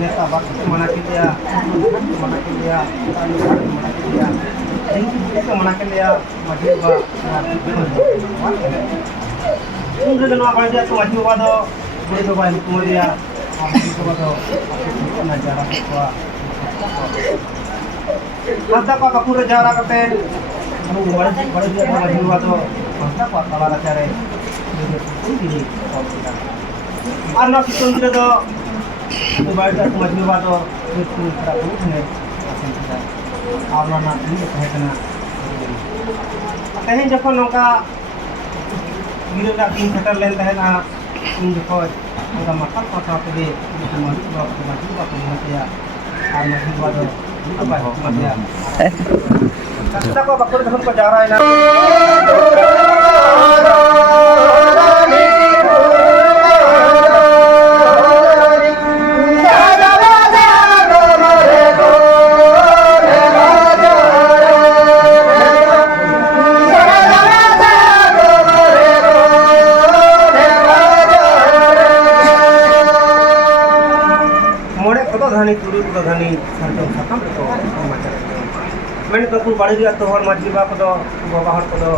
नेता बाकी मना के लिया मना के लिया मना के लिया को मना के लिया मजे बा उन रे नवा बाय दिया तो मजे बा दो बड़े तो बाय को दिया और को बा दो ना जरा को आता का पूरे जरा करते बड़े दिया तो मजे बा दो आता का कला चारे ये और ना कितन दिले दो मोबाइल का मजबूत बात हो तो थोड़ा बहुत है आप ना नहीं कहना कहीं जब नौका वीडियो का तीन सेटर लेते हैं ना इन जब उनका मतलब पता तो दे मजबूत बात मतिया और मजबूत बात हो मतिया कस्ता को बकरी धन को जा रहा है ना धनी तुरी को धनी सरजम खत्म तो समाचार मैंने तो तू बड़ी दिया तो हर मजली बा को बाबा हर को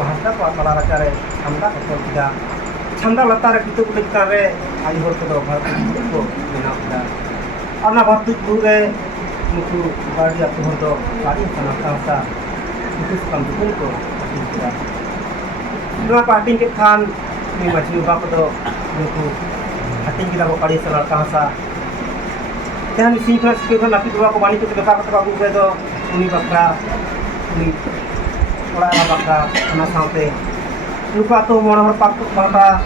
bahasa ko kala racare samda ko tidak samda latar kitu ko likare ai hor ko bhar ko bina da arna bhatu pure muku badi atu hor do badi sana sa itu kam dukun ko dua parting ke khan ni machli ba ko muku hating kita ko kali sana sa dan singkras ke kan api dua ko bani ko ka ko ko do uni bakra uni orang bakal anak sampai lupa tuh mau nomor paku mata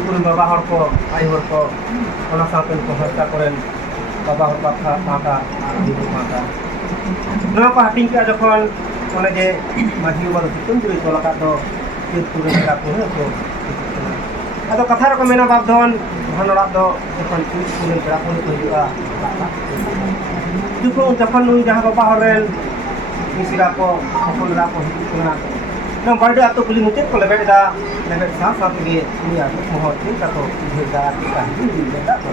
ukuran bawa hor ko air hor ko anak sampai ko harta koren bawa hor pakha mata ibu mata kenapa hating ke jokon oleh je maju baru itu jadi tolak atau itu mereka pun itu atau kata rek mena babdon hanorak do jokon itu mereka pun itu juga itu pun jokon nui dah bawa horen misira ko kon la ko hituna no barde ato kuli mutit ko lebet sa sa ke ni ato mohot ni ka to beda ka ni beda ko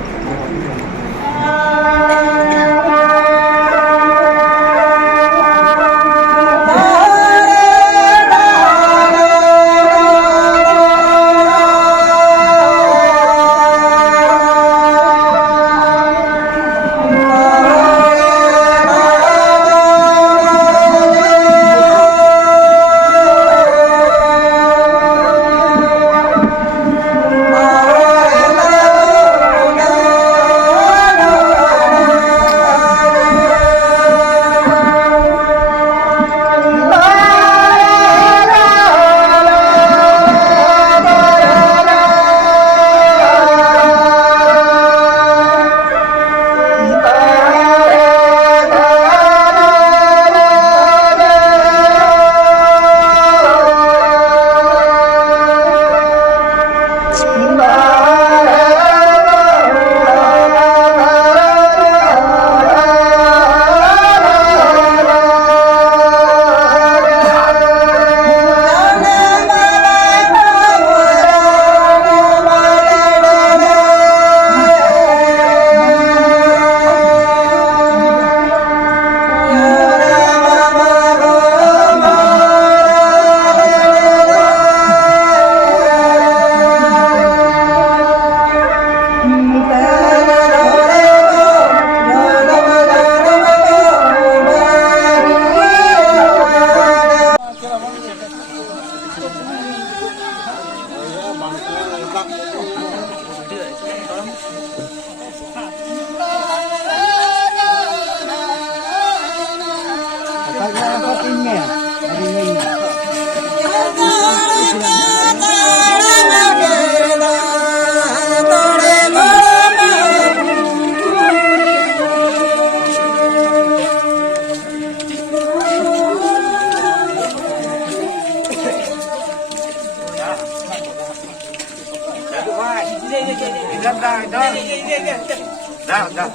ইধর the ইধর the the